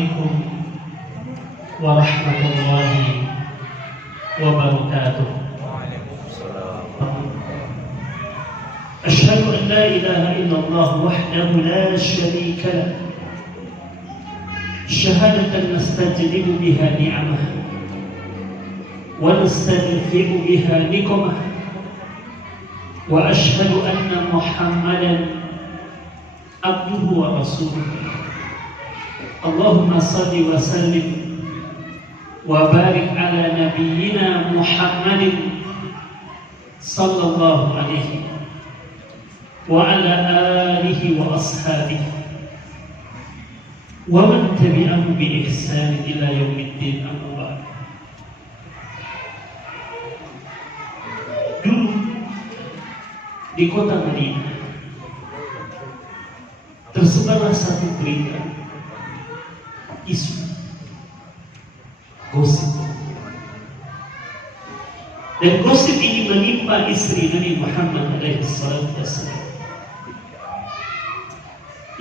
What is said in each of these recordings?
Assalamualaikum warahmatullahi wabarakatuh. Asyhadu an la ilaha illallah wahdahu la syarika lah, syahadatan nastajlibu biha ni'amah wa nastadfi'u biha niqmah, wa asyhadu anna Muhammadan abduhu wa rasuluh. Allahumma salli wa sallim wa barik ala nabiyyina Muhammadin sallallahu alaihi wa ala alihi wa ashabihi wa man tabi'ahum bi ihsan ila yaumiddin. Amma ba'd. Dulu di kota Madinah tersebarlah satu berita, isu, gosip, dan gosip ini menimpa istri Nabi Muhammad SAW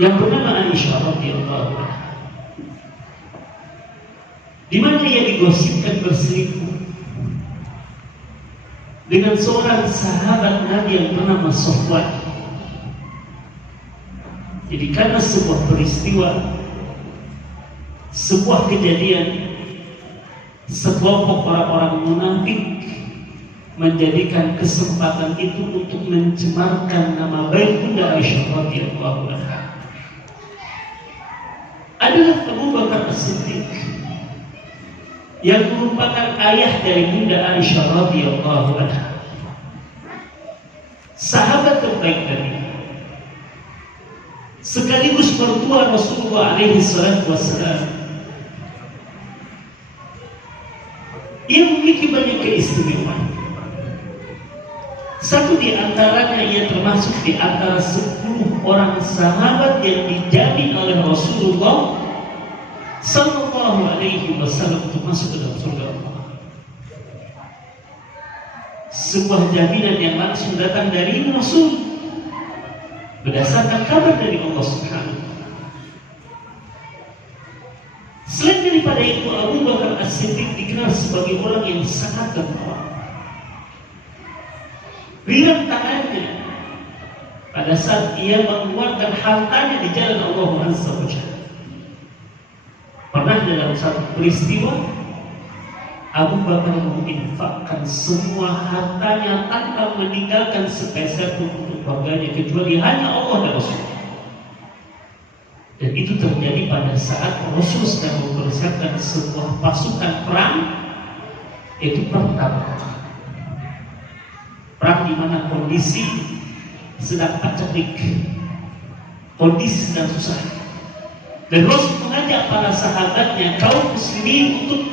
yang bernama Aisyah radhiyallahu anha, di mana ia digosipkan berselingkuh dengan seorang sahabat Nabi yang bernama Safwan. Jadi karena sebuah peristiwa, sebuah kejadian, sekelompok orang-orang munafik menjadikan kesempatan itu untuk mencemarkan nama baik Bunda Aisyah radhiyallahu anha. Adalah Abu Bakar As-Siddiq yang merupakan ayah dari Bunda Aisyah radhiyallahu anha, sahabat terbaik Nabi, sekaligus mertua Rasulullah alaihi salatu wassalam, ia memiliki banyak keistimewaan. Satu di antaranya, ia termasuk di antara 10 orang sahabat yang dijamin oleh Rasulullah sallallahu alaihi wasallam untuk masuk ke dalam surga Allah. Sebuah jaminan yang langsung datang dari Rasul berdasarkan kabar dari Allah Subhanahu wa Ta'ala. Selain daripada itu, Abu Bakar As-Siddiq dikenal sebagai orang yang sangat dermawan. Ringan tangannya pada saat ia mengeluarkan hartanya di jalan Allah Azza wa Jalla. Pernah dalam satu peristiwa, Abu Bakar menginfakkan semua hartanya tanpa meninggalkan sepeser pun untuk keluarganya, kecuali hanya Allah dan Rasul. Dan itu terjadi pada saat Rasul sedang mempersiapkan sebuah pasukan perang, yaitu perang Tabuk. Perang di mana kondisi sedang paceklik, kondisi sedang susah. Dan Rasul mengajak para sahabatnya, kaum muslimin, untuk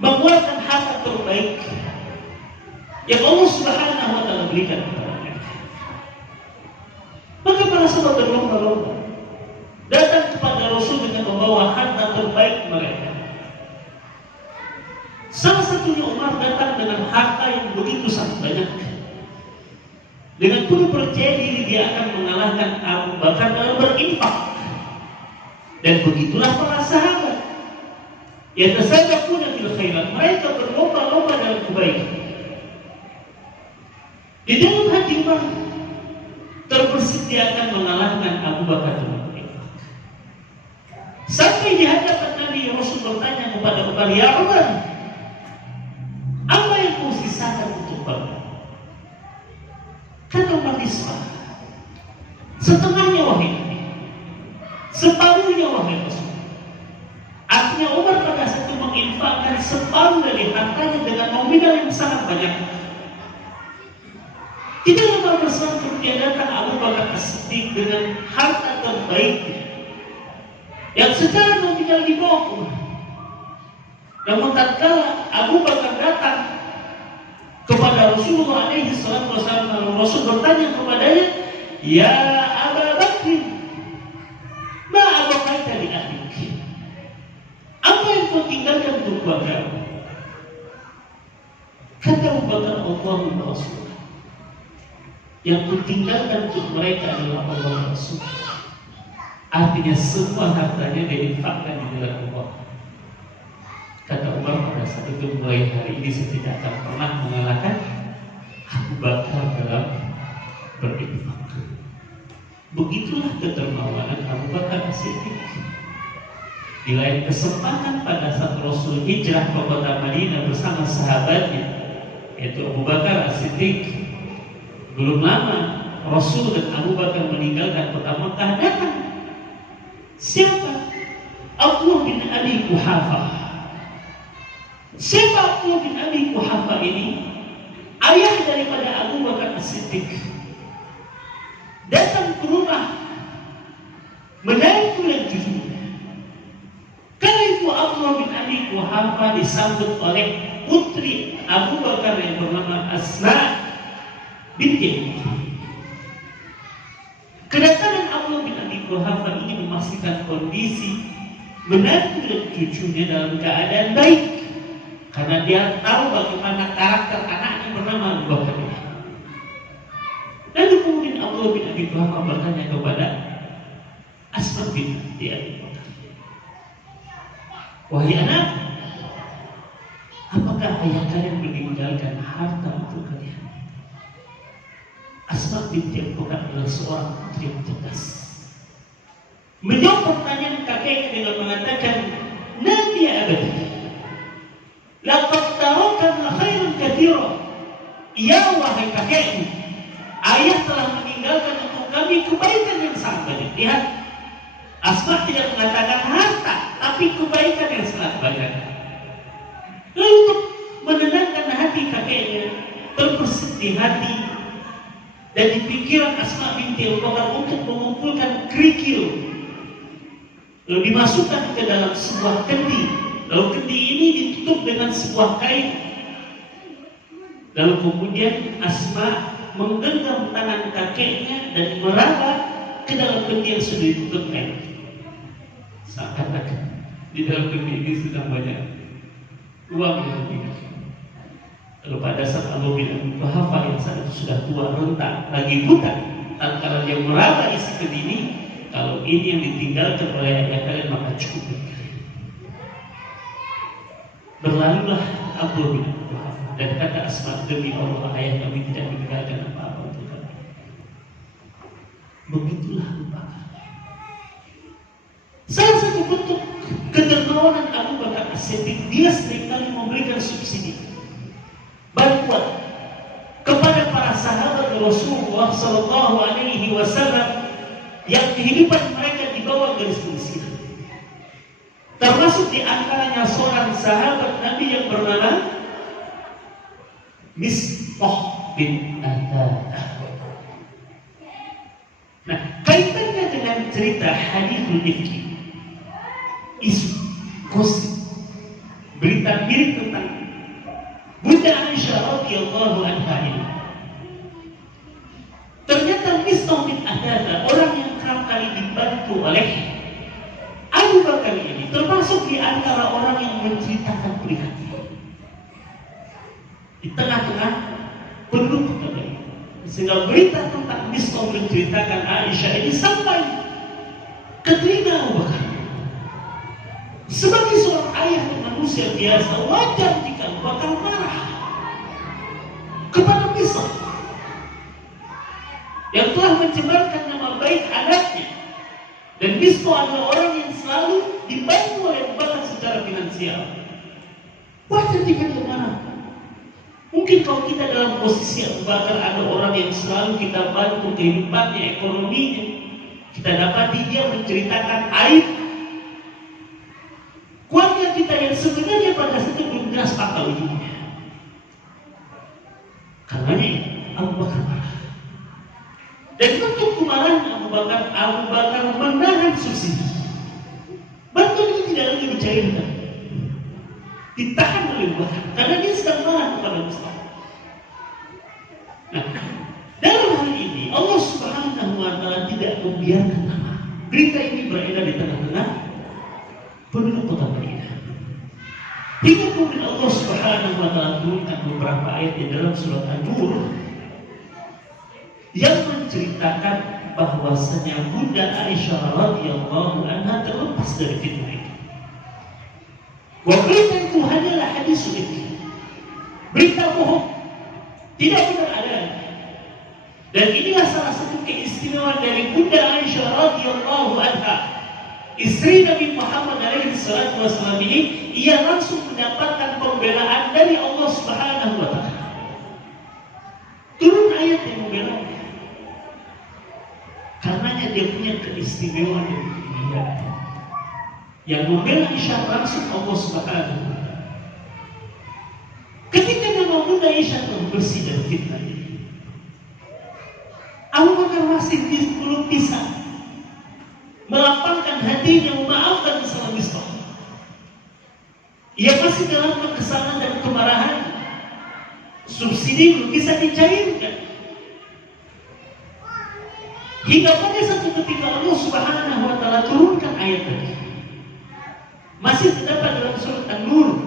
mengeluarkan harta terbaik yang Allah Subhanahu wa Ta'ala berikan kepada mereka. Maka para sahabat berlomba-lomba datang kepada Rasul dengan membawa harta terbaik mereka. Salah satunya Umar datang dengan harta yang begitu sangat banyak. Dengan penuh percaya diri dia akan mengalahkan Abu Bakar dalam berinfak. Dan begitulah para sahabat. Yatasabaquna fil khairat, mereka berlomba-lomba dalam kebaikan. Di dalam hati Umar terbersit dia akan mengalahkan Abu Bakar dalam berinfak. Sampai di hadapan Nabi, Rasul bertanya kepada Umar, "Ya Umar, apa yang kau sisakan untuk Bapak?" Kata Umar, "Nisbah, setengahnya wahai Nabi, separuhnya wahai Rasul." Artinya Umar pada saat itu menginfakkan separuh dari hartanya dengan nominal yang sangat banyak. Tidak lama berselang kemudian datang Abu Bakar As-Siddiq dengan harta terbaiknya, yang secara nominal di bawah Umar. Namun tatkala Abu Bakar datang kepada Rasulullah alaihi salatu wasallam, Rasul bertanya kepadanya, "Ya Abu Bakr, ma abaqaita li ahlik?" Apa yang kau tinggalkan untuk keluargamu? Kata Abu Bakar, "Allah wa Rasul." Yang kutinggalkan untuk mereka adalah Allah dan Rasul. Artinya semua hartanya diinfakkan di jalan Allah. Kata Umar pada saat itu, mulai hari ini saya tidak akan pernah mengalahkan Abu Bakar dalam berinfak. Begitulah kedermawanan Abu Bakar As-Siddiq. Di lain kesempatan pada saat Rasul hijrah ke kota Madinah bersama sahabatnya, yaitu Abu Bakar As-Siddiq, belum lama Rasul dan Abu Bakar meninggalkan kota Mekah, datang siapa? Abdullah bin Abi Quhafah. Siapa Abdullah bin Abi Quhafah ini? Ayah daripada Abu Bakar As-Siddiq. Datang ke rumah menarik tulang cucunya. Kala itu Abdullah bin Abi Quhafah disambut oleh putri Abu Bakar yang bernama Asma binti. Kedatangan Abdullah bin Abi Quhafah ini memastikan kondisi menantu dan cucunya dalam keadaan baik, karena dia tahu bagaimana karakter anaknya bernama Abu Bakar. Lalu kemudian Abdullah bin Abi Quhafah bertanya kepada Asma binti Abi Bakar, wahai anak, apakah ayah kalian meninggalkan harta untuk kalian? Asma binti Abi Bakar adalah seorang putri yang cerdas. Menjawab pertanyaan kakeknya dengan mengatakan, "Nabi abadi, laqad tarakana khairan katsira." Ya wahai kakekku, ayah telah meninggalkan untuk kami kebaikan yang sangat banyak. Lihat, Asma tidak mengatakan harta, tapi kebaikan yang sangat banyak. Lalu untuk menenangkan hati kakeknya, terbesit di hati dan di pikiran Asma binti Abu Bakar untuk mengumpulkan kerikil, lalu dimasukkan ke dalam sebuah kendi. Lalu kendi ini ditutup dengan sebuah kain. Lalu kemudian Asma menggenggam tangan kakeknya dan meraba ke dalam kendi yang sudah ditutup kain. Seakan-akan di dalam kendi ini sudah banyak uang yang diberikan. Lalu pada saat Abu bin Abi Quhafah yang saat itu sudah tua renta, lagi buta, tatkala dia meraba isi kendi ini, kalau ini yang ditinggalkan oleh ayah kalian maka cukup bagi kalian. Berlalulah Abu bin Abi Quhafah dan kata Asma, demi Allah ayah kami tidak meninggalkan apa-apa untuk kami. Begitulah Abu Bakar. Salah satu bentuk kedermawanan Abu Bakar As-Siddiq, dia seringkali memberikan subsidi, bantuan kepada para sahabat Rasulullah Sallallahu Alaihi Wasallam yang kehidupan mereka di bawah garis kemiskinan. Termasuk di antaranya seorang sahabat Nabi yang bernama Mistah bin Athadah. Nah, kaitannya dengan cerita hadithul ifki, isu, gosip, berita miring tentang Bunda Aisyah radhiyallahu anha ini. Ternyata Mistah bin Athadah, orang yang kerap kali dibantu oleh Abu Bakar ini, termasuk di antara orang yang menceritakan prihatin di tengah-tengah penduduk kota ini. Sehingga berita tentang Mistah menceritakan Aisyah ini sampai ke telinga Abu Bakar. Sebagai seorang ayah dan manusia biasa, wajar jika Abu Bakar marah kepada Mistah yang telah mencemarkan nama baik anaknya. Dan Mistah adalah orang yang selalu dibantu oleh Abu Bakar secara finansial. Wajar jika dia marah. Mungkin kalau kita dalam posisi Abu Bakar, ada orang yang selalu kita bantu kehidupannya, ekonominya, kita dapati dia menceritakan aib keluarga kita yang sebenarnya pada saat itu belum jelas pangkal hidupnya. Karenanya Abu Bakar marah. Dan bentuk kemarahan Abu Bakar menahan subsidi. Bantuan ini tidak lagi dicairkan, ditahan oleh Abu Bakar karena dia sedang marah kepada Mistah. Nah, dalam hal ini Allah Subhanahu wa Ta'ala tidak membiarkan berita ini beredar di tengah-tengah penduduk kota Madinah. Hingga kemudian Allah Subhanahu wa Ta'ala turunkan beberapa ayat di dalam surat An-Nur yang menceritakan bahwasanya Bunda Aisyah radhiyallahu anha terlepas dari fitnah itu. Berita itu hanyalah hadis sulit, berita bohong, tidak benar adanya. Dan inilah salah satu keistimewaan dari Bunda Aisyah radhiyallahu anha, istri Nabi Muhammad alaihi salatu wasallam ini. Ia langsung mendapatkan pembelaan dari Allah Subhanahu wa taala. Turun ayat yang membela. Karenanya dia punya keistimewaan yang tinggi. Yang membela Aisyah langsung Allah Subhanahu wa taala. Ketika nama Bunda Aisyah telah bersih dari fitnah ini, Abu Bakar masih belum bisa melapangkan hatinya memaafkan kesalahan Mistah. Ia masih dalam kekesalan dan kemarahan. Subsidi belum bisa dicairkan. Hingga pada satu ketika Allah Subhanahu wa taala turunkan ayat tadi. Masih terdapat dalam surat An-Nur.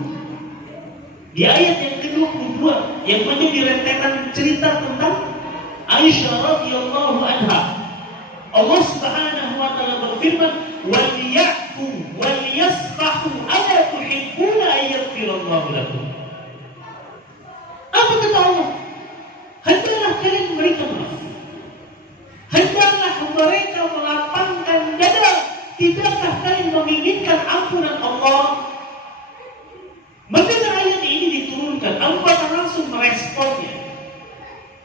Di ayat yang ke-22 yang menjadi rentetan cerita tentang Aisyah radhiyallahu anha. Allah Subhanahu wa taala berfirman, "Wal ya'fu wal yasfahu ala tuhibbuna an yaghfirallahu lakum." Apa kata Allah? Hendaklah kalian memberikan maaf. Hendaklah mereka melapangkan dada. Tidakkah kalian menginginkan ampunan Allah? Mendengar ayat ini diturunkan, Abu Bakar langsung meresponnya.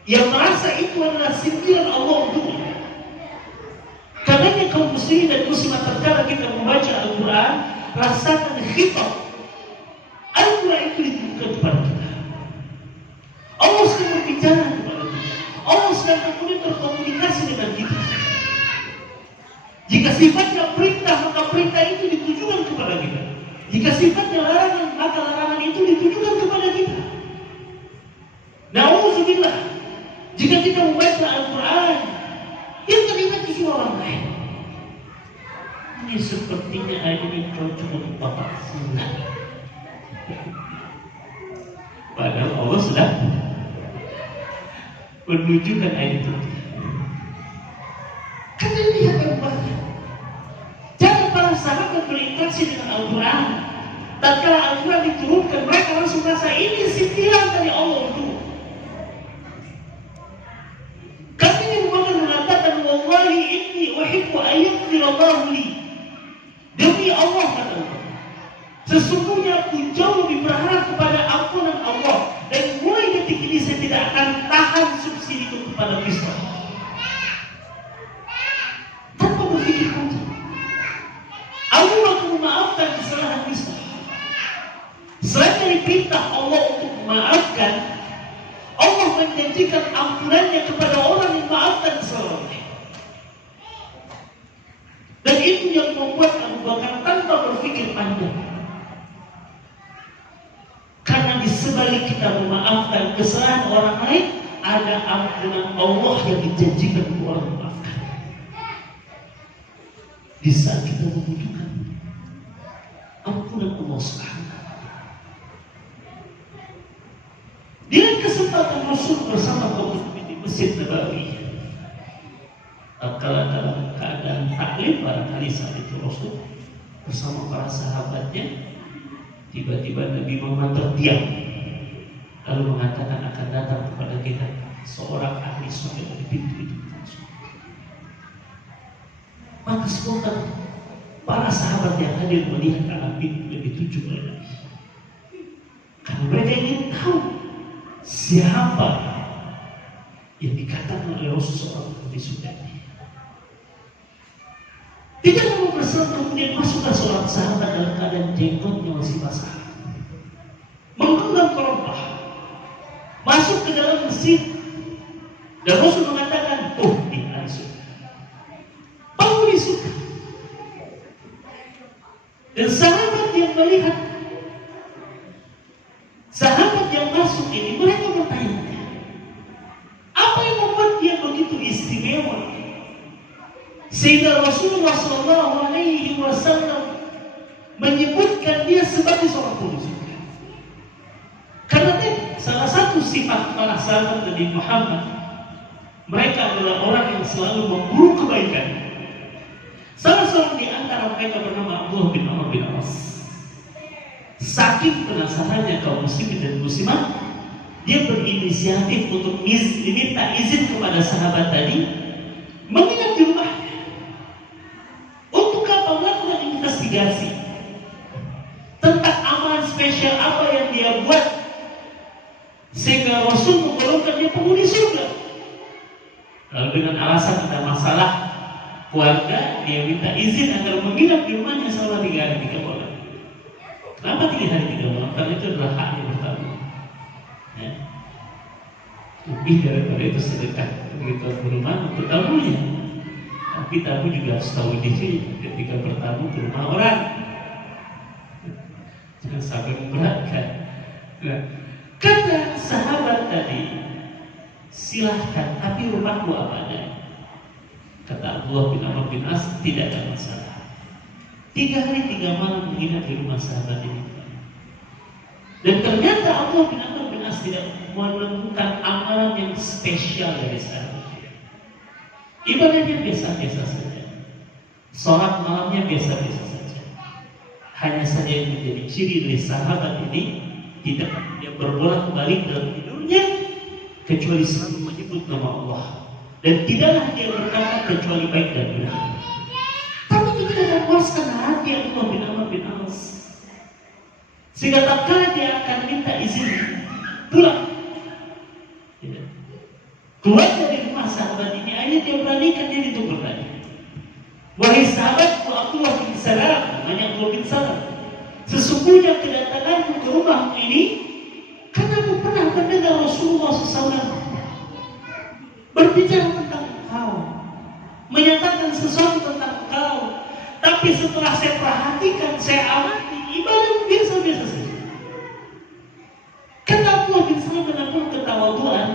Ia merasa itu adalah sindiran Allah untuknya. Karena kaum muslimin dan muslimat, terkala kita membaca Al-Quran, rasakan khitab. Al-Quran itu ditujukan kepada kita. Allah sedang berbicara kepada kita. Allah sedang berkomunikasi dengan kita. Jika sifatnya perintah, maka perintah itu ditujukan kepada kita. Jika sifatnya larangan, maka larangan itu ditujukan kepada kita. Na'udzubillah, jika kita membaca Al-Quran, yang terlibat itu orang lain. Ini sepertinya ayat ini cocok untuk bapak senang. Padahal Allah sedang menunjukkan ayat itu. Karena lihat Al-Quran. Jangan para sahabat berinteraksi dengan Al-Quran. Tatkala Al-Quran diturunkan, mereka langsung merasa ini sindiran dari Allah untuk. Wallahi inni uhibbu an yaghfirallahu li. Demi Allah, kata Allah, sesungguhnya aku jauh lebih berharap kepada ampunan Allah, dan mulai detik ini saya tidak akan tahan subsidi itu kepada Mistah. Tanpa berpikir panjang, Allah akan memaafkan kesalahan Mistah. Selain dari perintah Allah untuk memaafkan, Allah menjanjikan ampunannya kepada orang yang memaafkan kesalahan. Dan itu yang membuat Abu Bakar tanpa berpikir panjang. Karena di sebalik kita memaafkan kesalahan orang lain, ada ampunan Allah yang dijanjikan untuk orang memaafkan. Di saat kita membutuhkan ampunan Allah Subhanahu. Dengan kesempatan Rasul bersama kaum muslimin di Masjid Nabawi, tatkala dalam keadaan taklim, barangkali saat itu Rasul bersama para sahabatnya, tiba-tiba Nabi Muhammad terdiam, lalu mengatakan akan datang kepada kita seorang ahli surga dari pintu itu. Maka spontan para sahabat yang hadir melihat arah pintu yang dituju oleh Nabi, karena mereka ingin tahu siapa yang dikatakan oleh Rasul seorang ahli surga. Tidak lama berselang kemudian masuklah seorang sahabat dalam keadaan jenggotnya masih basah, menggenggam kerompah, masuk ke dalam masjid, dan Rasul mengatakan, "Oh, di surga, penghuni surga." Dan sahabat yang melihat sahabat yang masuk ini, mereka bertanya, apa yang membuat dia begitu istimewa? Sehingga Rasulullah SAW menyebutkan dia sebagai seorang penghuni surga. Karena salah satu sifat para sahabat Nabi Muhammad, Mereka adalah orang yang selalu memburu kebaikan. Salah seorang di antara mereka bernama Abdullah bin Amr bin As. Saking penasarannya kaum muslimin dan muslimat, dia berinisiatif untuk diminta izin kepada sahabat tadi menginap di rumahnya. Untuk apa? Melakukan investigasi tentang amalan spesial apa yang dia buat sehingga Rasul menggolongkan dia penghuni surga. Lalu dengan alasan ada masalah keluarga, dia minta izin agar menginap di rumahnya selama 3 hari 3 malam. Kenapa 3 hari 3 malam? Karena itu adalah haknya pertama. Ya. Lebih daripada itu sedekah begitu berumah untuk tamunya. Tapi tamu juga harus tahu diri ketika bertamu ke rumah orang. Jangan sampai memberatkan. Nah, kata sahabat tadi, silahkan, tapi rumahku apa adanya. Kata Abdullah bin Amr bin As, tidak ada masalah. 3 hari 3 malam menginap di rumah sahabat ini. Dan ternyata Abdullah bin Amr bin As tidak menemukan amalan yang spesial dari sahabat. Ibadahnya biasa-biasa saja. Sholat malamnya biasa-biasa saja. Hanya saja yang menjadi ciri dari sahabat ini, tidak dia berbolak-balik dalam tidurnya kecuali selalu menyebut nama Allah, dan tidaklah dia berkata kecuali baik dan benar. Tapi itu tidak memuaskan hati Abdullah bin Amr bin As, sehingga tak kala dia akan minta izin pulang, keluar dari rumah sahabat ini, akhirnya dia beranikan diri untuk bertanya, wahai sahabatku Abdullah bin Salam, namanya Abdullah bin Salam, sesungguhnya kedatanganku ke rumahmu ini karena aku pernah mendengar Rasulullah SAW berbicara tentang engkau, menyatakan sesuatu tentang engkau. Tapi setelah saya perhatikan, saya amati, ibadahmu biasa-biasa saja. Kata Abdullah bin Salam dengan penuh ketawaduan,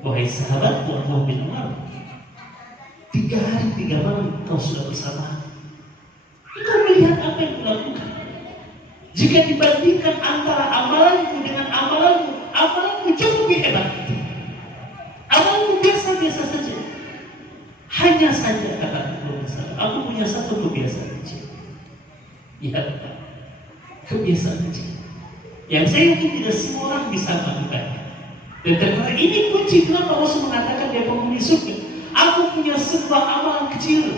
wahai sahabatku Abdullah bin Umar, 3 hari 3 malam kau sudah bersama. Engkau melihat apa yang kulakukan. Jika dibandingkan antara amalanku dengan amalanmu jauh lebih hebat. Amalanmu biasa-biasa saja. Hanya saja, kata aku punya satu kebiasaan kecil. Ya, kebiasaan kecil yang saya yakin tidak semua orang bisa melakukan. Dan karena ini kunci kenapa Rasul mengatakan dia penghuni surga. Aku punya sebuah amalan kecil,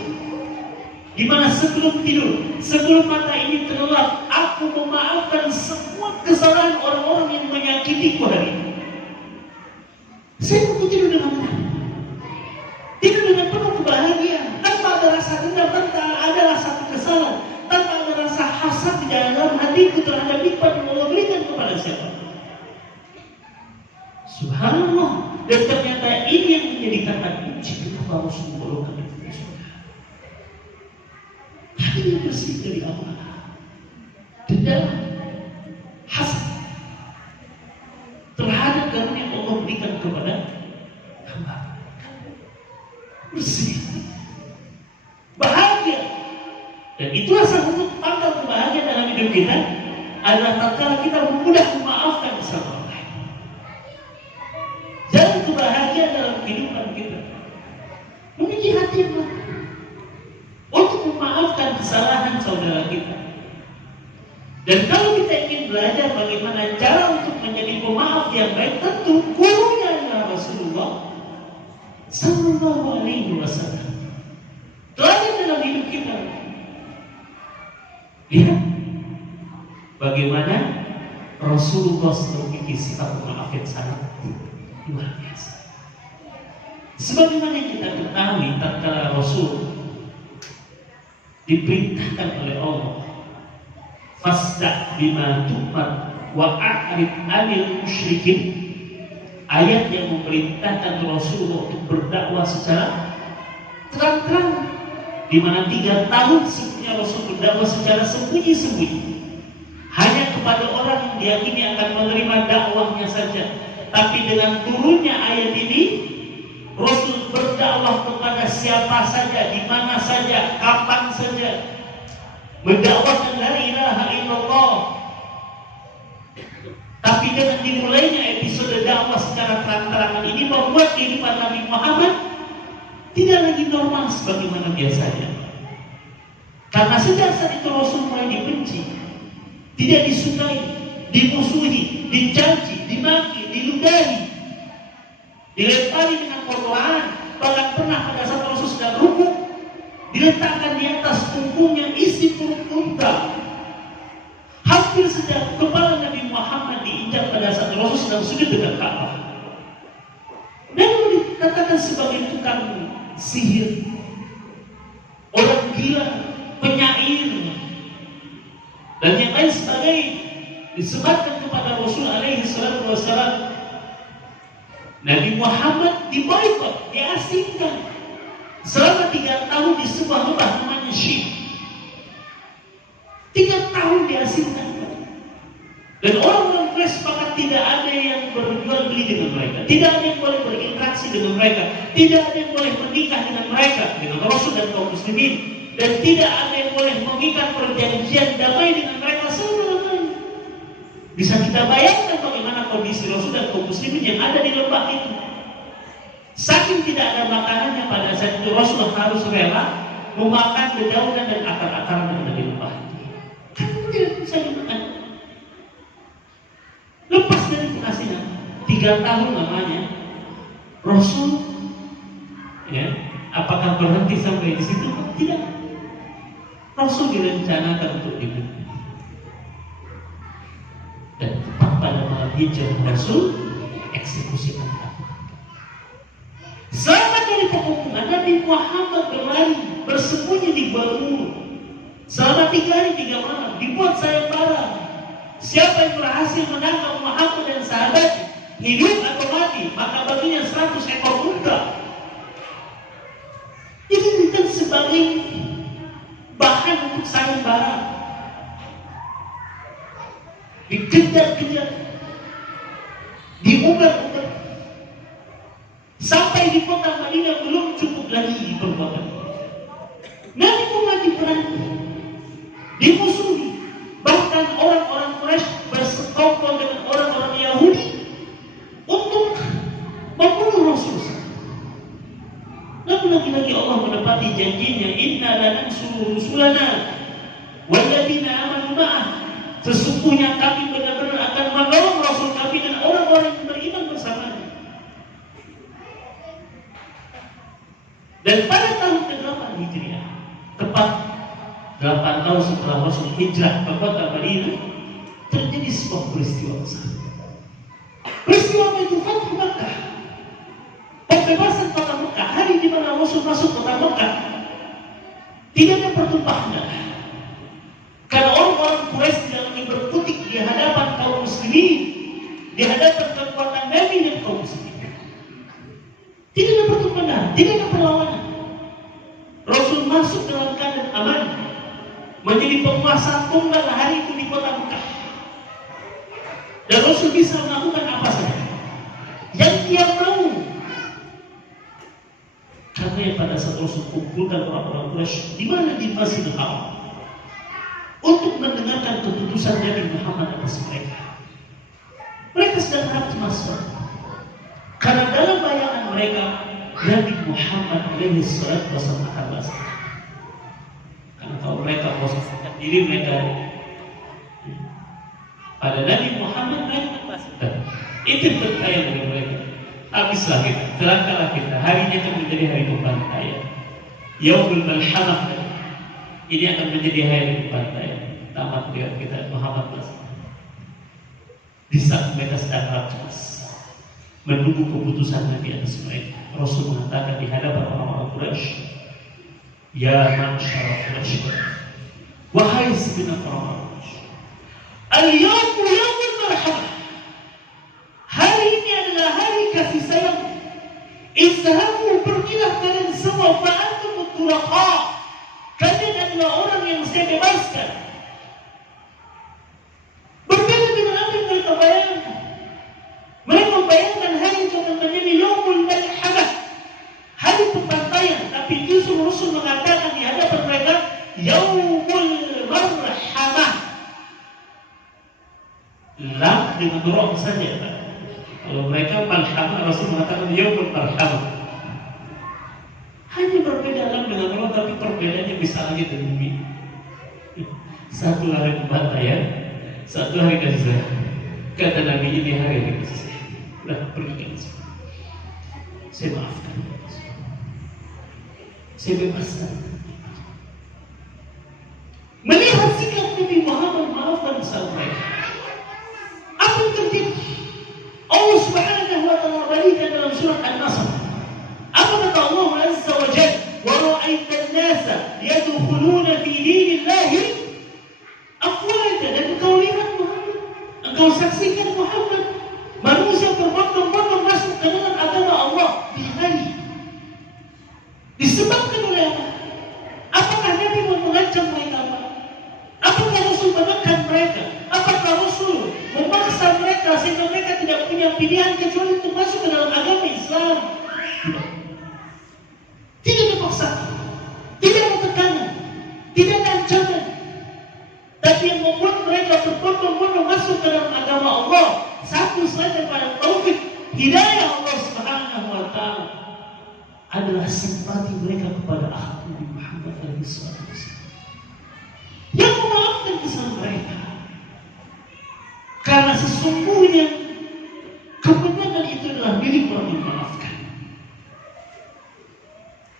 di mana sebelum tidur, sebelum mata ini terlelap, aku memaafkan semua kesalahan orang-orang yang menyakitiku hari ini. Saya mau tidur dengan tenang, tidur dengan penuh kebahagiaan, tanpa ada rasa dendam, tanpa ada rasa kekesalan, tanpa ada rasa hasad di dalam hatiku terhadap nikmat yang Allah berikan kepada siapa. Subhanallah. Dan ternyata ini yang menjadikan kunci kenapa Rasul menggolongkan itu. Hatinya bersih dari amarah, dendam, hasad terhadap karunia yang Allah berikan kepada hamba. Bersih, bahagia. Dan itulah salah satu tanggal kebahagiaan dalam hidup kita, adalah tatkala kita mudah memaafkan kesalahan orang lain. Jalan kebahagiaan dalam kehidupan kita memiliki hati yang baik untuk memaafkan kesalahan saudara kita. Dan kalau kita ingin belajar bagaimana cara untuk menjadi pemaaf yang baik, tentu gurunya adalah Rasulullah Sallallahu Alaihi Wasallam. Teladan dalam hidup kita, lihat bagaimana Rasulullah memiliki sifat pemaaf yang sangat luar biasa. Sebagaimana yang kita ketahui, tatkala Rasul diperintahkan oleh Allah, fasda' bima tu'mar wa a'rid 'anil musyrikin, ayat yang memerintahkan Rasulullah untuk berdakwah secara terang-terang, di mana 3 tahun sebelumnya Rasul berdakwah secara sembunyi-sembunyi hanya kepada orang yang diyakini akan menerima dakwahnya saja. Tapi dengan turunnya ayat ini, Rasul berdakwah kepada siapa saja, di mana saja, kapan saja, mendakwakan la ilaha illallah. Tapi dengan dimulainya episode dakwah secara terang-terangan ini membuat kehidupan Nabi Muhammad tidak lagi normal sebagaimana biasanya. Karena sejak saat itu Rasul mulai dibenci, tidak disukai, dimusuhi, dicaci, dimaki, diludahi, dilempari dengan kotoran. Bahkan pernah pada saat Rasul sedang rukuk, diletakkan di atas punggungnya isi perut unta. Hampir sejak kepala Nabi Muhammad diinjak pada saat Rasul sedang sujud dekat Ka'bah. Dan dikatakan sebagai tukang sihir, orang gila, penyair, dan yang lain sebagainya. Disematkan kepada Rasul alaihi salatu wassalam. Nabi Muhammad diboikot, diasingkan selama 3 tahun di sebuah lembah namanya Syir. 3 tahun diasingkan. Dan orang-orang Quraisy sepakat tidak ada yang berjual beli dengan mereka, tidak ada yang boleh berinteraksi dengan mereka, tidak ada yang boleh menikah dengan mereka, dengan Rasul dan kaum muslimin, dan tidak ada yang boleh mengikat perjanjian damai dengan mereka selama-lamanya. Bisa kita bayangkan bagaimana kondisi Rasul dan kaum muslimin yang ada di lembah itu. Saking tidak ada makanannya pada saat itu, Rasul harus rela memakan dedaunan dan akar-akaran yang ada di lembah itu. Karena tidak bisa dimakan. Lepas dari penghasilan 3 tahun lamanya, Rasul apakah berhenti sampai di situ? Tidak. Rasul direncanakan untuk dibunuh. Dan tepat pada malam hijrah Rasul eksekusi mati. Selama dari pemukulan, Nabi Muhammad berlari bersembunyi di Ba'ur selama 3 hari 3 malam, dibuat sayembara. Siapa yang berhasil menangkap Muhammad dan sahabatnya, hidup atau mati, maka baginya 100 ekor unta. Ini bukan sebagai bahan untuk sayembara. Dikejar-kejar, diubar-ubar, sampai di kota Madinah belum cukup lagi perbuatan. Nabi Muhammad diperangi, dimusuhi. Bahkan orang-orang Quraisy bersekongkol dengan orang-orang Yahudi untuk membunuh Rasulullah. Namun lagi-lagi Allah menepati janjinya, inna lanansuru rusulana walladzina amanu ma'ah. Sesungguhnya kami benar-benar akan menolong Rasul kami dan orang-orang yang beriman bersamanya. Dan pada tahun ke-8 Hijriah, tepat 8 tahun setelah Rasul hijrah ke kota Madinah, terjadi sebuah peristiwa besar. Peristiwa itu Fathu Makkah, pembebasan kota Makkah. Hari di mana Rasul masuk kota Makkah, tidak ada pertumpahan darah. Karena orang-orang Quraisy tidak lagi berkutik di hadapan kaum muslimin, di hadapan kekuatan Nabi dan kaum muslimin. Tidak ada pertumpahan darah, tidak ada perlawanan. Rasul masuk dalam keadaan aman, menjadi penguasa tunggal hari itu di kota Mekah. Dan Rasul bisa melakukan apa saja yang dia mau. Karena pada saat Rasul kumpulkan orang-orang Quraisy di mana di Masjidil Haram untuk mendengarkan keputusan Nabi Muhammad atas mereka. Mereka sedang sangat cemas, karena dalam bayangan mereka Nabi Muhammad alaihi salatu wasallam akan basah. Karena kalau mereka posisikan diri mereka pada Nabi Muhammad, mereka basah. Itu berkaya dengan mereka. Habislah kita, celakalah kita. Hari ini akan menjadi hari pembantaian. Yaumul Malhamah. Ini akan menjadi hari pembantaian. Tamat lihat kita Muhammad basah. Di saat mereka sedang cemas menunggu keputusan Nabi atas mereka, Rasul mengatakan di hadapan orang-orang Quraisy, ya ma'syar Quraisy, wahai segenap orang-orang Quraisy, al-yawmu yawmul marhamah. Hari ini adalah hari kasih sayang. Izhabu, pergilah kalian semua, fa'antum tulaqa. Kalian adalah orang yang saya bebaskan. Berbeda dengan apa yang mereka bayangkan. Mereka bayangkan hari itu akan menjadi yaumul malhamah, hari pembantaian, tapi justru Rasul mengatakan di hadapan mereka yaumul marhamah. Lam dengan roh saja, Kalau mereka malhamah, Rasul mengatakan yaumul marhamah. Hanya berbeda alam dengan Allah, tapi perbedaannya bisa lagi dan bumi. Satu hari pembantaian, satu hari kasih sayang. Kata Nabi, ini hari yang kasih sayang. Udah pergikan semua. Saya maafkan. Saya bebaskan. Melihat sikap Nabi Muhammad maafkan sampai apa yang terjadi? Allah Subhanahu wa taala berikan dalam surat An-Nasr. Apa kata Allah Azza wa Jalla? Wa ra'aita an-nasa yadkhuluna fi dinillahi afwaja. Dan engkau lihat Muhammad, engkau saksikan Muhammad, manusia berbondong-bondong masuk ke dalam agama Allah di hari. Disebabkan oleh apa? Apakah Nabi mau mengancam mereka? Apakah Rasul menekan mereka? Apakah Rasul memaksa mereka sehingga mereka tidak punya pilihan kecuali untuk masuk ke dalam agama Islam? Tidak ada paksaan, tidak ada tekanan, tidak ada ancaman. Tapi yang membuat mereka berbondong-bondong masuk ke dalam agama Allah satu saja pada taufik hidayah Allah Subhanahu wa taala adalah simpati mereka kepada Nabi Muhammad SAW yang memaafkan kesalahan mereka. Karena sesungguhnya kemenangan itu adalah milik orang yang memaafkan.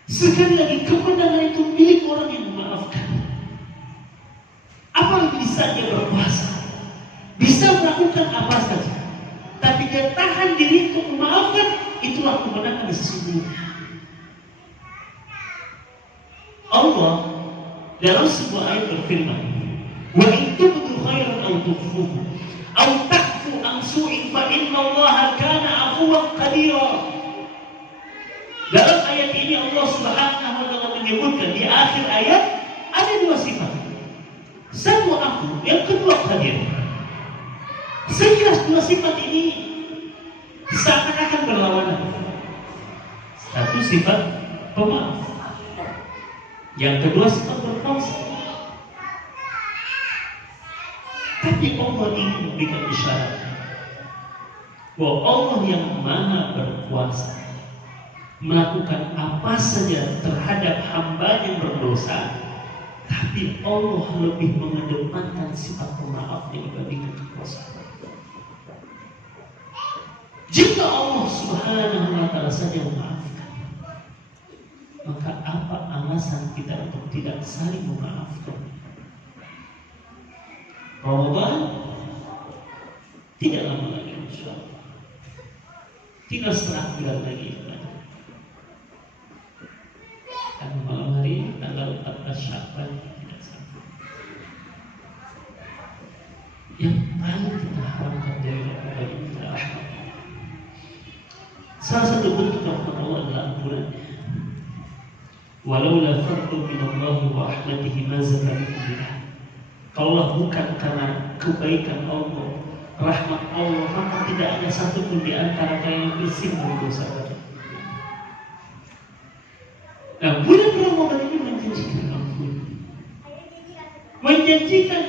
Sekali lagi, kemenangan itu milik orang yang memaafkan. Apalagi bisa dia berpuasa, bisa melakukan apa saja, tapi dia tahan diri untuk memaafkan, itulah kemenangan sesungguhnya. Allah dalam sebuah ayat berfirman, wa in tubdu khairan aw tukhfuhu aw ta'fu an su'in fa inna Allaha kana 'afuwan qadira. Dalam ayat ini Allah Subhanahu wa taala menyebutkan di akhir ayat ada dua sifat. Satu afu, yang kedua qadir. Sehingga dua sifat ini seakan-akan berlawanan. Satu sifat pemaaf, yang kedua sifat berkuasa. Tapi Allah ingin memberikan isyarat bahwa Allah yang maha berkuasa melakukan apa saja terhadap hamba yang berdosa, tapi Allah lebih mengedepankan sifat pemaaf dibandingkan kekuasaan. Jika Allah Subhanahu wa taala saja memaafkan, maka apa alasan kita untuk tidak saling memaafkan? Ramadan tidak lama lagi, insyaallah. Tinggal setengah bulan lagi. Dan malam hari tanggal 14 Sya'ban tidak sampai. Yang paling kita harapkan dari Allah adalah rahmat. Salah satu bentuk rahmat Allah adalah ampunannya. Walaula fadlu minallahi wa rahmatihi ma zaka minkum. Kalau bukan karena kebaikan Allah, rahmat Allah, maka tidak ada satu pun di antara kalian yang bersih dari dosa. Nah, bulan Ramadan ini menjanjikan ampun, menjanjikan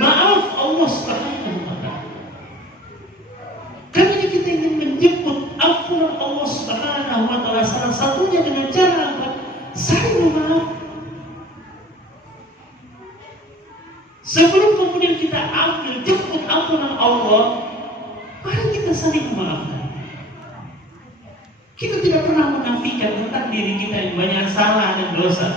maaf Allah Subhanahu wa taala. Karena kita ingin menjemput ampunan Allah Subhanahu wa taala, salah satunya dengan cara apa? Saling memaafkan. Sebelum kemudian kita ambil jemput ampunan Allah, mari kita saling memaafkan. Kita tidak pernah menafikan tentang diri kita yang banyak salah dan dosa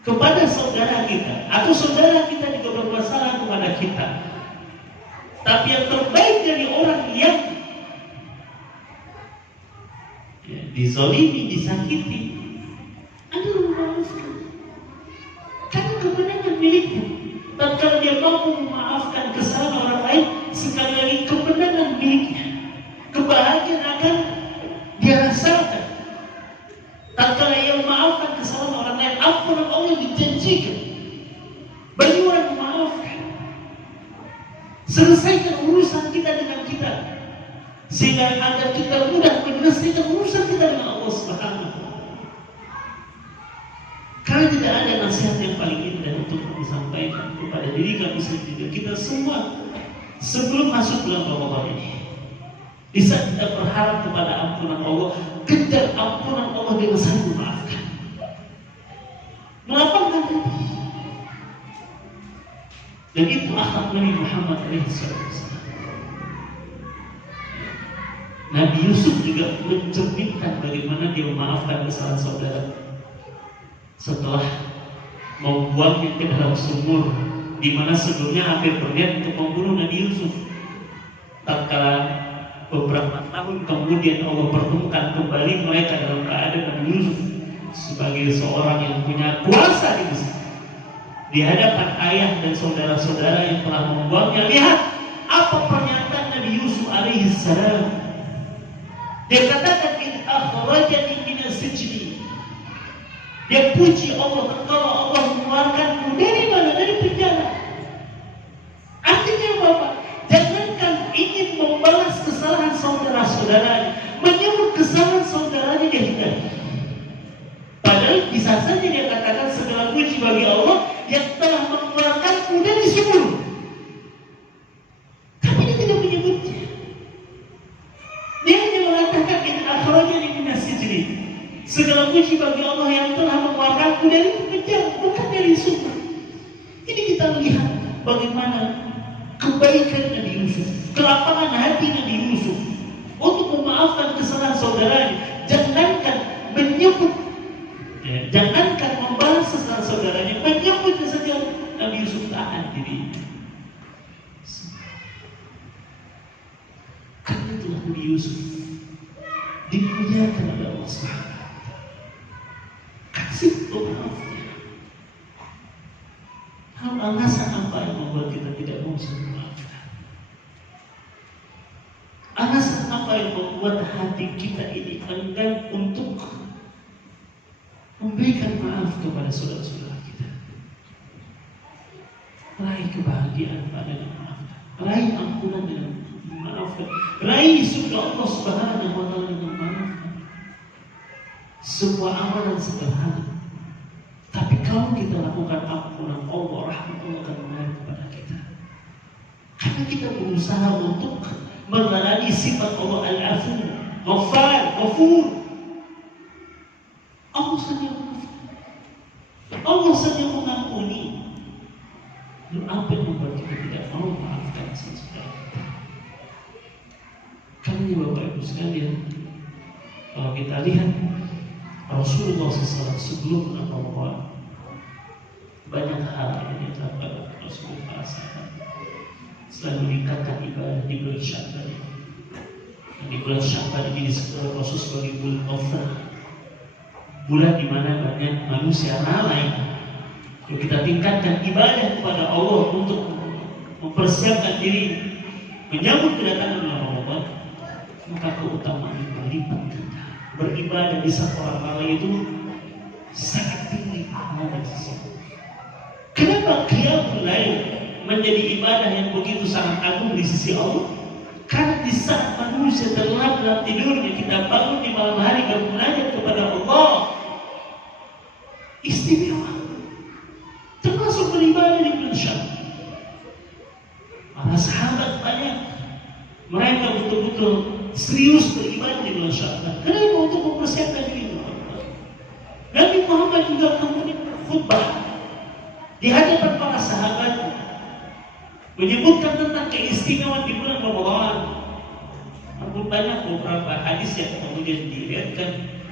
kepada saudara kita, atau saudara kita juga berbuat salah kepada kita. Tapi yang terbaik dari orang yang dizalimi, disakiti adalah memaafkan. Karena kemenangan miliknya. Dan kalau dia mampu memaafkan kesalahan orang lain, sekali lagi kemenangan miliknya. Kebahagiaan akan dia rasakan. Dan kalau ia memaafkan kesalahan orang lain, ampunan Allah dijanjikan bagi orang yang memaafkan. Selesaikan urusan kita dengan kita, sehingga agar kita mudah menyelesaikan urusan kita dengan Allah Subhanahu wa taala. Karena tidak ada nasihat yang paling indah untuk disampaikan kepada diri kami sendiri. Kita semua sebelum masuk bulan Ramadan ini. Di saat kita berharap kepada ampunan Allah, kejar ampunan Allah dengan saling memaafkan. Melapangkan hati. Dan itu akhlak Nabi Muhammad SAW. Nabi Yusuf juga mencerminkan bagaimana dia memaafkan kesalahan saudara setelah membuangnya ke dalam sumur, di mana sebelumnya hampir berniat untuk membunuh Nabi Yusuf. Tatkala beberapa tahun kemudian Allah pertemukan kembali mereka dalam keadaan Nabi Yusuf sebagai seorang yang punya kuasa di Mesir, di hadapan ayah dan saudara-saudara yang telah membuangnya. Lihat apa pernyataan Nabi Yusuf alaihi salam. Dia katakan, "In akhrajani minas sijni." Dia puji Allah kalau Allah mengeluarkanmu dari mana? Dari penjara. Artinya Bapak, jangankan ingin membalas kesalahan saudara-saudaranya, menyebut kesalahan saudaranya dia tidak. Padahal bisa saja dia katakan segala puji bagi Allah yang telah mengeluarkanmu dari sumur. Tapi dia tidak menyebutnya. Dia hanya mengatakan, "In akhrajani minas sijni." Segala puji bagi Allah yang telah mengeluarkanku dari penjara, bukan dari sumur. Ini kita melihat bagaimana kebaikan Nabi Yusuf, kelapangan hati Nabi Yusuf untuk memaafkan kesalahan saudaranya. Jangankan menyebut, jangankan membalas kesalahan saudaranya, menyebutnya saja Nabi Yusuf tahan diri. Karena itulah Nabi Yusuf dimuliakan oleh Allah SWT. Kasih maafnya. Hal alasan apa yang membuat kita tidak mau saling memaafkan? Alasan apa yang membuat hati kita ini enggan untuk memberikan maaf kepada saudara-saudara kita? Raih kebahagiaan pada memaafkan, raih ampunan dengan memaafkan, raih surga Allah Subhanahu wa Ta'ala dengan memaafkan. Sebuah amalan sederhana, tapi kalau kita lakukan ampunan Allah, rahmat Allah akan mengalir kepada kita. Karena kita berusaha untuk melalui sifat Allah Al-Afu, Ghaffar, Ghafur. Allah saja mengampuni. Allah saja mengampuni. Lalu apa yang membuat kita tidak mau memaafkan saudara kita? Karena Bapak Ibu sekalian, kalau kita lihat Rasulullah SAW sebelum Ramadan, banyak hal yang dilakukan oleh Rasulullah SAW. Selalu meningkatkan ibadah di bulan Sya'ban. Di bulan Sya'ban ini disebut Rasul sebagai bulan Ghafar, bulan di mana banyak manusia lalai. Kalau kita tingkatkan ibadah kepada Allah untuk mempersiapkan diri menyambut kedatangan Ramadan, maka keutamaan berlipat ganda. Beribadah di saat orang lalai itu sangat tinggi pahala dan sesuatu. Kenapa qiyamul lail menjadi ibadah yang begitu sangat agung di sisi Allah? Karena di saat manusia terlelap dalam tidurnya, kita bangun di malam hari bermunajat kepada Allah. Istimewa. Termasuk beribadah di bulan Sya'ban. Para sahabat banyak, mereka betul-betul serius beribadah di bulan Sya'ban. Kenapa? Untuk mempersiapkan diri untuk Allah. Nabi Muhammad juga kemudian berkhutbah di hadapan para sahabat, menyebutkan tentang keistimewaan di bulan Ramadan. Namun banyak beberapa hadis yang kemudian diriwayatkan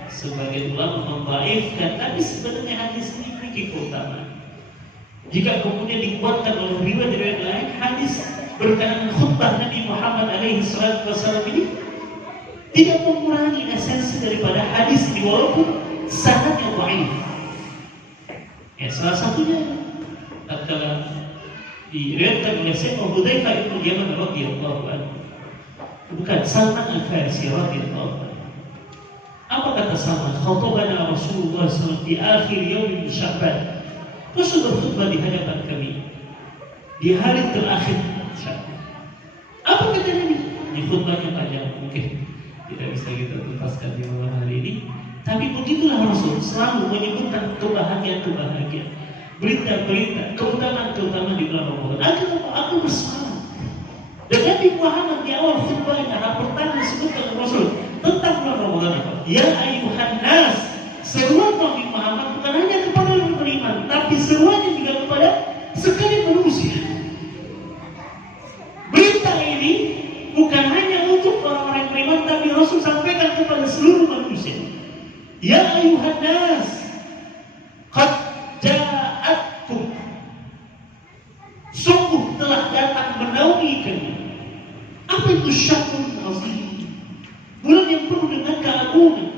sebagai ulama membaifkan, tapi sebenarnya hadis ini memiliki keutamaan. Jika kemudian dikuatkan oleh riwayat-riwayat lain, hadis berkenaan khutbah Nabi Muhammad SAW ini tidak mengurangi esensi daripada hadis ini, walaupun sanadnya dhaif. Ya, salah satunya tatkala diriwayatkan oleh Syekh Hudzaifah bin Yaman radhiyallahu anhu, bukan Salman Al-Farisi radhiyallahu anhu. Apa kata Salman? Khatabana Rasulullah SAW di akhir yaum Sya'ban. Rasul berkhutbah di hadapan kami di hari terakhir Sya'ban. Apa kata Nabi? Ini khutbahnya panjang, mungkin tidak bisa kita tuntaskan di malam hari ini. Tapi begitulah Rasul selalu menyebutkan kebahagiaan-kebahagiaan, berita-berita, keutamaan-keutamaan di bulan Ramadan. Agar aku bersemangat. Dan Nabi Muhammad di awal khutbahnya pertama disebutkan Rasul tentang bulan Ramadan apa? Ya ayuhan nas. Seruan Nabi Muhammad bukan hanya kepada orang beriman, tapi seruannya juga kepada sekalian manusia. Berita ini bukan hanya untuk orang-orang beriman, tapi Rasul sampaikan kepada seluruh manusia. Ya ayuhan nas, qad ja'atkum, sungguh telah datang menaungi kalian. Apa itu syahrul azim? Bulan yang penuh dengan keagungan.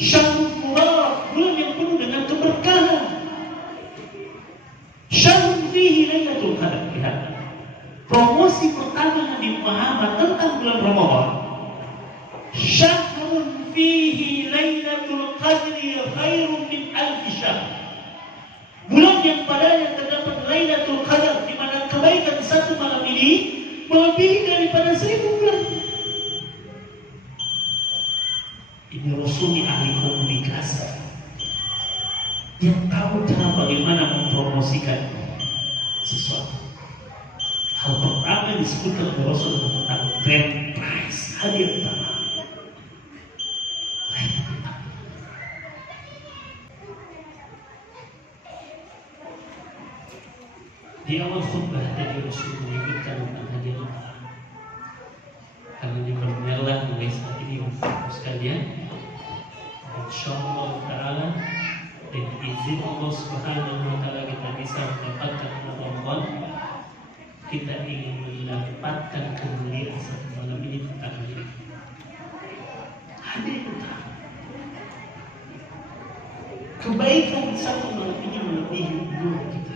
Syahrul mubarak, bulan yang penuh dengan keberkahan. Syahrul fihi lailatul qadar. Lihat, promosi pertama Nabi Muhammad tentang bulan Ramadan. Syahrul fihi lailatul qadri khairun min alfi syahr. Bulan yang padanya terdapat Lailatul Qadar, di mana kebaikan satu malam ini melebihi daripada 1000 bulan. Ini Rasul ahli komunikasi yang tahu cara bagaimana mempromosikan sesuatu. Hal pertama yang disebutkan oleh Rasul tentang grand prize, hadiah pertama. Di awal khutbah tadi Rasul menyebutkan tentang hadiah utama. Karena ini bermelah mulai saat ini untuk sekalian. InsyaAllah Ta'ala dengan izin Allah Subhanahu Wa Ta'ala kita bisa mendapatkan Ramadan. Kita ingin mendapatkan kemuliaan satu malam ini tentang hadiah utama. Kebaikan satu malam ini melebihi umur kita.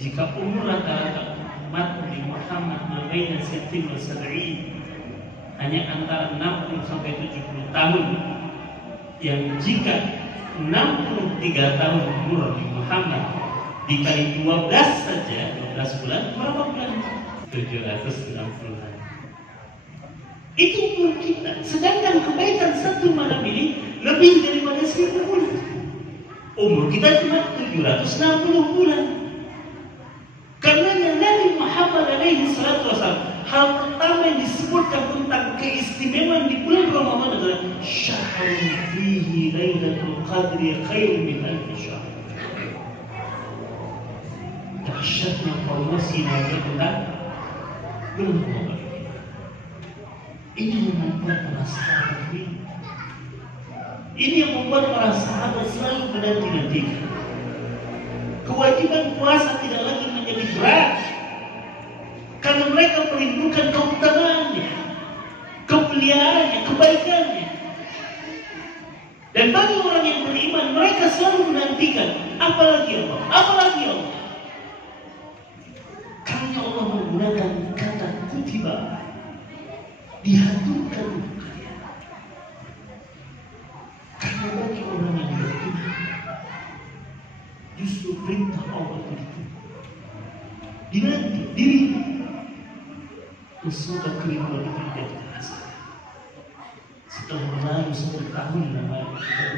Jika umur rata-rata umat Nabi Muhammad mabaina 60 wa 70 hanya antara 60 sampai 70 tahun, yang jika 63 tahun umur Nabi Muhammad dikali 12 saja, 12 bulan, berapa bulan? 760 hari. Itu umur kita. Sedangkan kebaikan satu malam ini lebih daripada 1000 bulan. Umur kita cuma 760 bulan. Karena Nabi Muhammad alaihi salatu wasallam, hal pertama yang disebutkan tentang keistimewaan di bulan Ramadan adalah syahrul fihi lailatul qadri khairun min alfi syahr. Dahsyatnya promosi tentang bulan Ramadan. Ini yang membuat para sahabat ini yang membuat para sahabat selalu menanti-nantikan. Kewajiban puasa tidak lagi menjadi berat karena mereka merindukan keutamaannya, kemuliaannya, kebaikannya. Dan bagi orang yang beriman, mereka selalu menantikan apalagi Allah, apalagi Allah. Karena Allah menggunakan kata kutiba, dihaturkan untuk kalian. Karena bagi orang yang beriman, justru perintah Allah itu dinanti diri. Semoga kerinduan itu tidak terasa. Setelah berlalu 1 tahun kita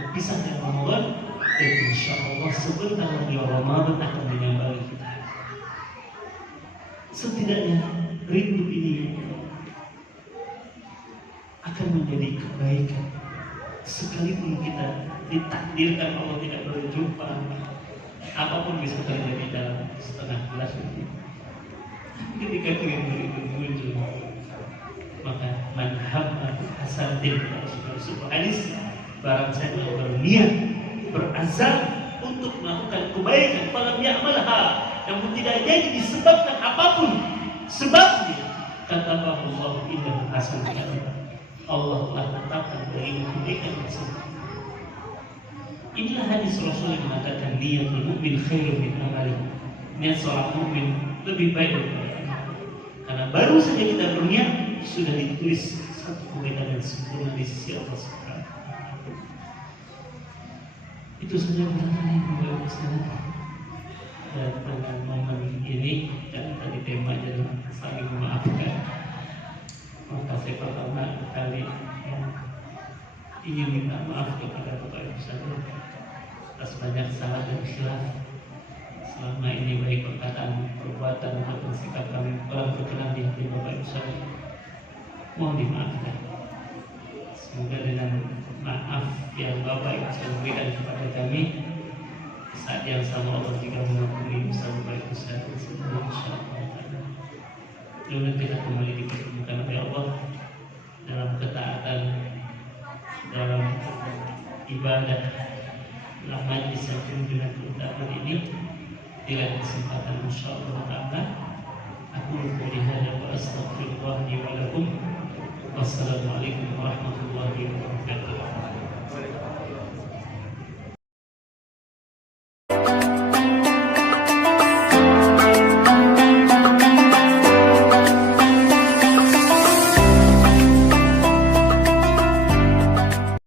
berpisah dari Ramadan, dan insya Allah sebentar lagi Ramadan akan menyambangi kita. Setidaknya rindu ini akan menjadi kebaikan. Sekalipun kita ditakdirkan Allah tidak berjumpa, apapun bisa terjadi dalam setengah gelas ini. Ketika kerindu itu muncul, maka man hamma hasanatin, sebuah hadis, barang siapa yang berniat berazam untuk melakukan kebaikan, falam ya'malha, namun tidak jadi disebabkan apapun sebabnya, kata Allah innahu hasanatan, Allah telah tetapkan bagi kebaikan tersebut. Inilah hadis Rasul yang mengatakan niyatul mu'min khairun min amalihi. Niat seorang mukmin lebih baik daripada karena baru saja kita berniat sudah ditulis satu kebaikan yang sempurna di sisi Allah Subhanahu. Itu saja barangkali Bapak sekalian. Dan dengan momen ini dan tadi temanya adalah saling memaafkan. Maka saya pertama kali ingin minta maaf kepada Bapak Ibu sekalian atas banyak salah dan khilaf selama ini, baik perkataan, perbuatan, atau sikap kami kurang berkenan di hati Bapak Ibu sekalian, mohon dimaafkan. Semoga dengan maaf yang Bapak Ibu sekalian berikan kepada kami, saat yang sama Allah juga mengampuni dosa Bapak Ibu sekalian semua, insyaallah. Mudah-mudahan kita kembali dipertemukan oleh Allah dalam ketaatan, dalam ibadah, dalam majlis yang penuh dengan keutamaan ini di lain kesempatan insyaallah taala. Aku qouli hadza wa astaghfirullah li wa lakum. Wassalamualaikum warahmatullahi wabarakatuh.